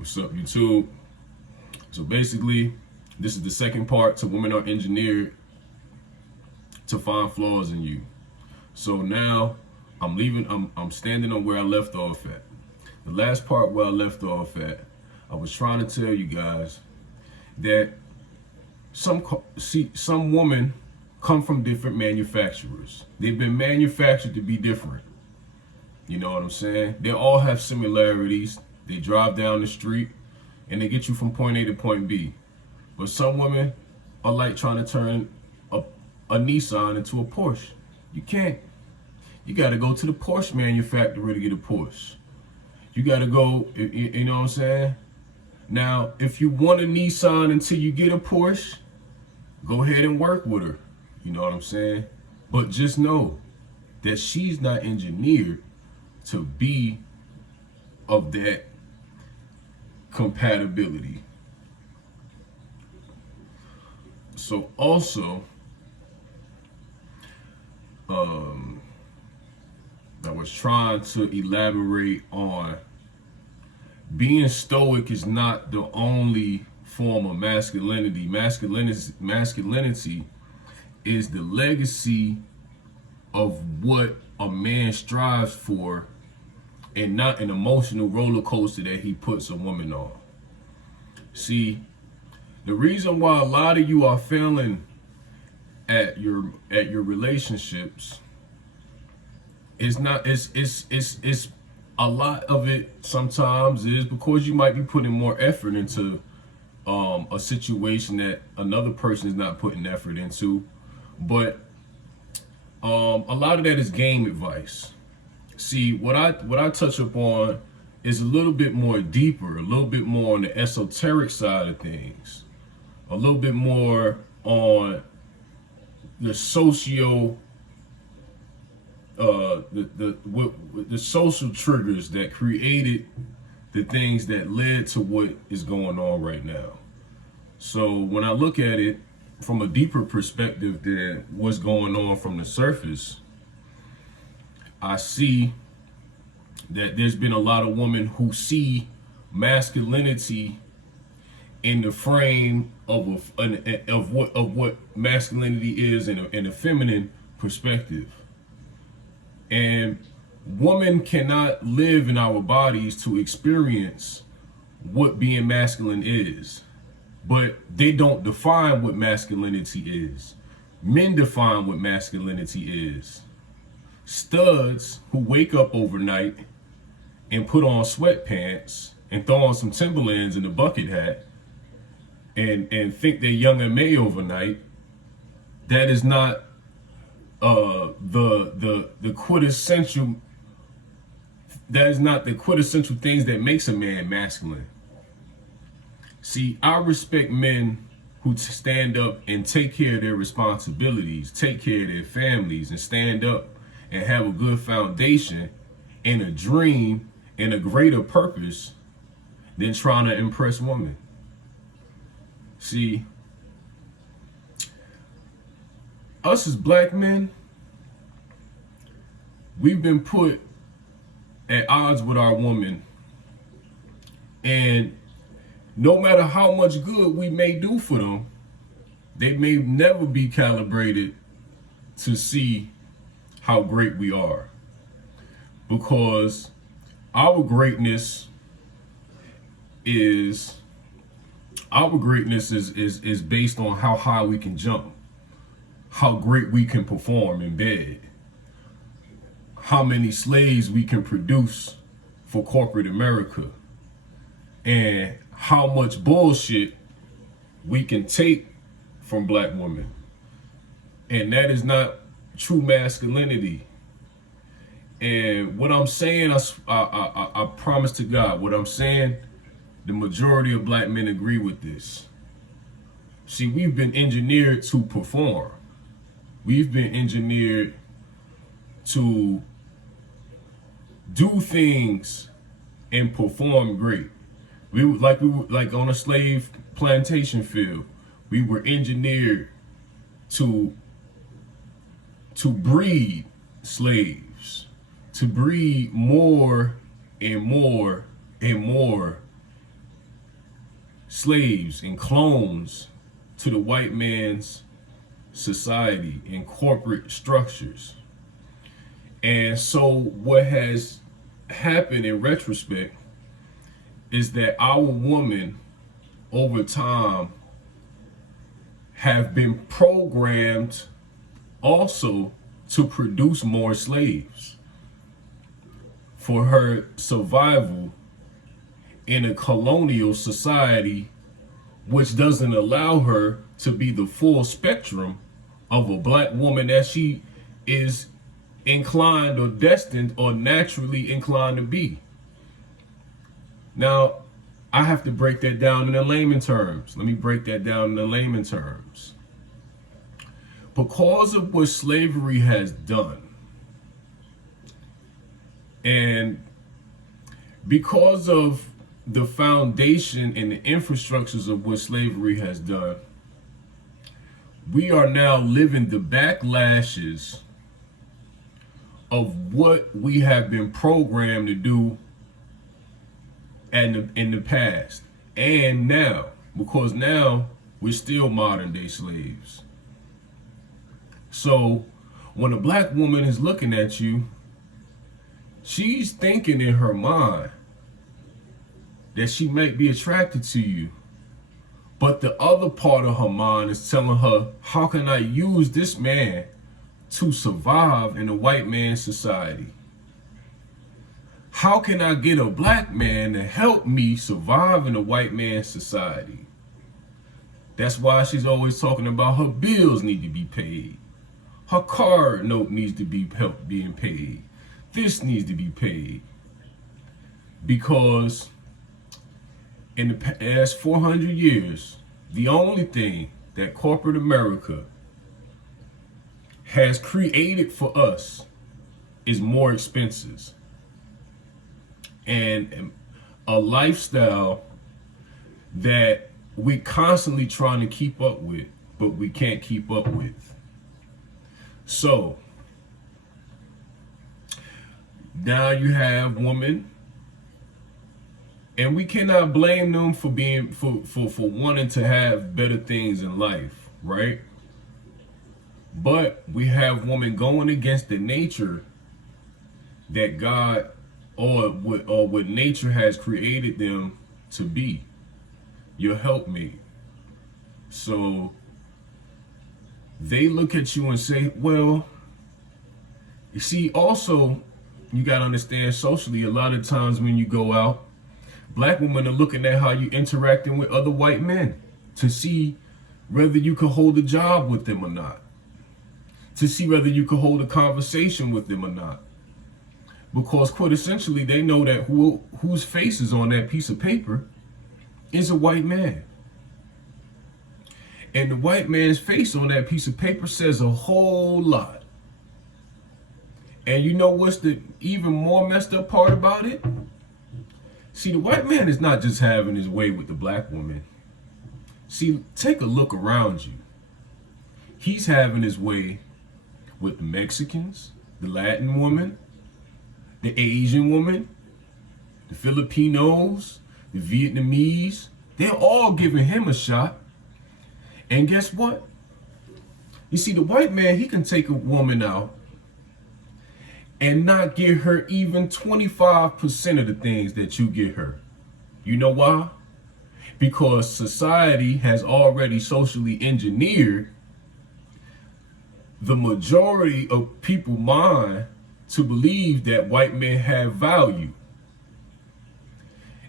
What's up, YouTube? So basically, this is the second part to women are engineered to find flaws in you. So now I'm standing on where I left off at. The last part where I left off at, I was trying to tell you guys that some women come from different manufacturers. They've been manufactured to be different. You know what I'm saying? They all have similarities. They drive down the street and they get you from point A to point B. But some women are like trying to turn a Nissan into a Porsche. You can't. You got to go to the Porsche manufacturer to get a Porsche. You got to go, you know what I'm saying? Now, if you want a Nissan until you get a Porsche, go ahead and work with her. You know what I'm saying? But just know that she's not engineered to be of that compatibility. So also, I was trying to elaborate on being stoic is not the only form of masculinity. Masculinity is the legacy of what a man strives for and not an emotional roller coaster that he puts a woman on. See, the reason why a lot of you are failing at your relationships is not it's a lot of it sometimes is because you might be putting more effort into a situation that another person is not putting effort into, but a lot of that is game advice. See, what I touch upon is a little bit more deeper, a little bit more on the esoteric side of things, a little bit more on the socio the social triggers that created the things that led to what is going on right now. So when I look at it from a deeper perspective than what's going on from the surface, I see that there's been a lot of women who see masculinity in the frame of what masculinity is in a feminine perspective. And women cannot live in our bodies to experience what being masculine is. But they don't define what masculinity is. Men define what masculinity is. Studs who wake up overnight and put on sweatpants and throw on some Timberlands and a bucket hat and think they're young and May overnight, that is not the quintessential, that is not the quintessential things that makes a man masculine. See, I respect men who stand up and take care of their responsibilities, take care of their families, and stand up and have a good foundation and a dream and a greater purpose than trying to impress women. See, us as black men, we've been put at odds with our women, and no matter how much good we may do for them, they may never be calibrated to see how great we are, because our greatness is based on how high we can jump, how great we can perform in bed, how many slaves we can produce for corporate America, and how much bullshit we can take from black women. And that is not true masculinity. And what I'm saying, I promise to God, what I'm saying, the majority of black men agree with this. See, we've been engineered to perform. We've been engineered to do things and perform great. We were like on a slave plantation field. We were engineered to breed slaves, to breed more and more and more slaves and clones to the white man's society and corporate structures. And so what has happened in retrospect is that our women over time have been programmed also to produce more slaves for her survival in a colonial society, which doesn't allow her to be the full spectrum of a black woman that she is inclined or destined or naturally inclined to be. Now, I have to break that down in the layman terms. Let me break that down in the layman terms. Because of what slavery has done, and because of the foundation and the infrastructures of what slavery has done, we are now living the backlashes of what we have been programmed to do in the past and now, because now we're still modern day slaves. So when a black woman is looking at you, she's thinking in her mind that she might be attracted to you, but the other part of her mind is telling her, how can I use this man to survive in a white man's society? How can I get a black man to help me survive in a white man's society? That's why she's always talking about her bills need to be paid. Her car note needs to be help being paid. This needs to be paid. Because in the past 400 years, the only thing that corporate America has created for us is more expenses and a lifestyle that we constantly trying to keep up with, but we can't keep up with. So now you have women, and we cannot blame them for being for wanting to have better things in life, right? But we have women going against the nature that God or what nature has created them to be, your helpmate. So they look at you and say, well, you see, also, you got to understand socially, a lot of times when you go out, black women are looking at how you interacting with other white men to see whether you can hold a job with them or not, to see whether you can hold a conversation with them or not. Because quintessentially, they know that whose face is on that piece of paper is a white man. And the white man's face on that piece of paper says a whole lot. And you know what's the even more messed up part about it? See, the white man is not just having his way with the black woman. See, take a look around you. He's having his way with the Mexicans, the Latin woman, the Asian woman, the Filipinos, the Vietnamese. They're all giving him a shot. And guess what? You see, the white man, he can take a woman out and not give her even 25% of the things that you get her. You know why? Because society has already socially engineered the majority of people's mind to believe that white men have value.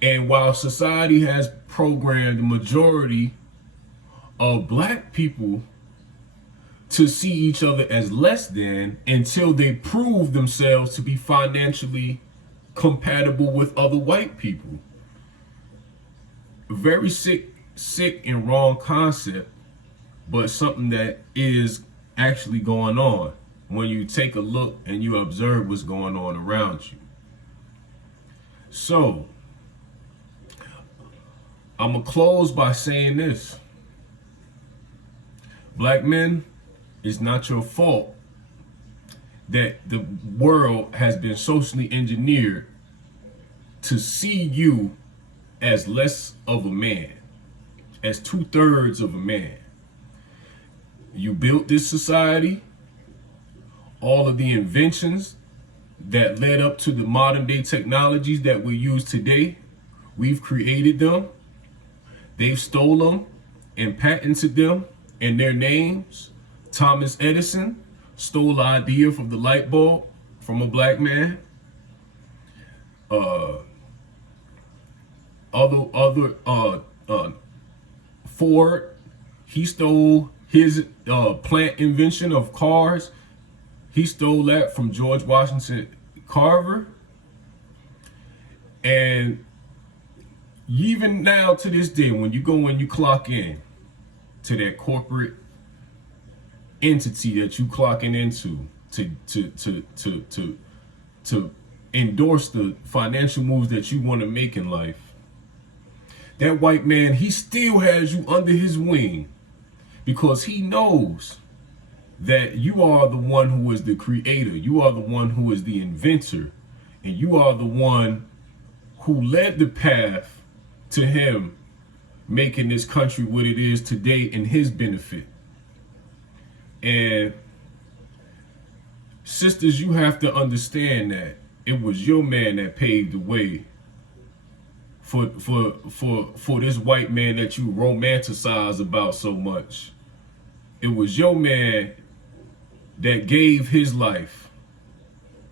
And while society has programmed the majority of black people to see each other as less than until they prove themselves to be financially compatible with other white people. A very sick and wrong concept, but something that is actually going on when you take a look and you observe what's going on around you. So, I'm gonna close by saying this. Black men, it's not your fault that the world has been socially engineered to see you as less of a man. as 2/3 of a man. You built this society, all of the inventions that led up to the modern day technologies that we use today, we've created them. They've stole them and patented them in their names. Thomas Edison stole the idea from the light bulb from a black man. Ford, he stole his plant invention of cars. He stole that from George Washington Carver. And even now to this day, when you go and you clock in to that corporate entity that you clocking into to endorse the financial moves that you want to make in life, that white man, he still has you under his wing because he knows that you are the one who is the creator, you are the one who is the inventor, and you are the one who led the path to him making this country what it is today in his benefit. And sisters, you have to understand that it was your man that paved the way for this white man that you romanticize about so much. It was your man that gave his life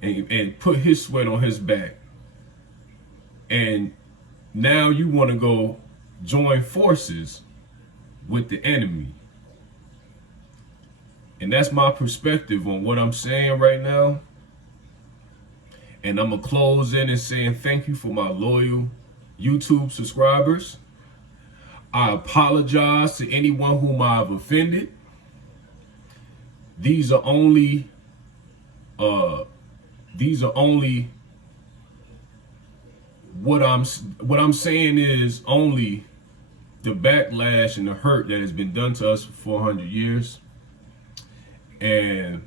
and put his sweat on his back. And now you want to go join forces with the enemy. And that's my perspective on what I'm saying right now. And I'm going to close in and saying thank you for my loyal YouTube subscribers. I apologize to anyone whom I've offended. These are only what I'm saying is only the backlash and the hurt that has been done to us for 400 years. And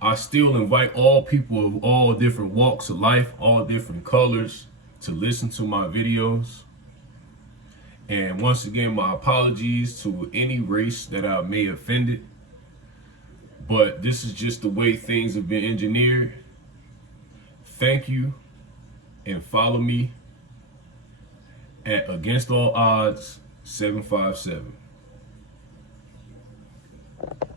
I still invite all people of all different walks of life, all different colors, to listen to my videos. And once again, my apologies to any race that I may have offended. But this is just the way things have been engineered. Thank you, and follow me at Against All Odds 757.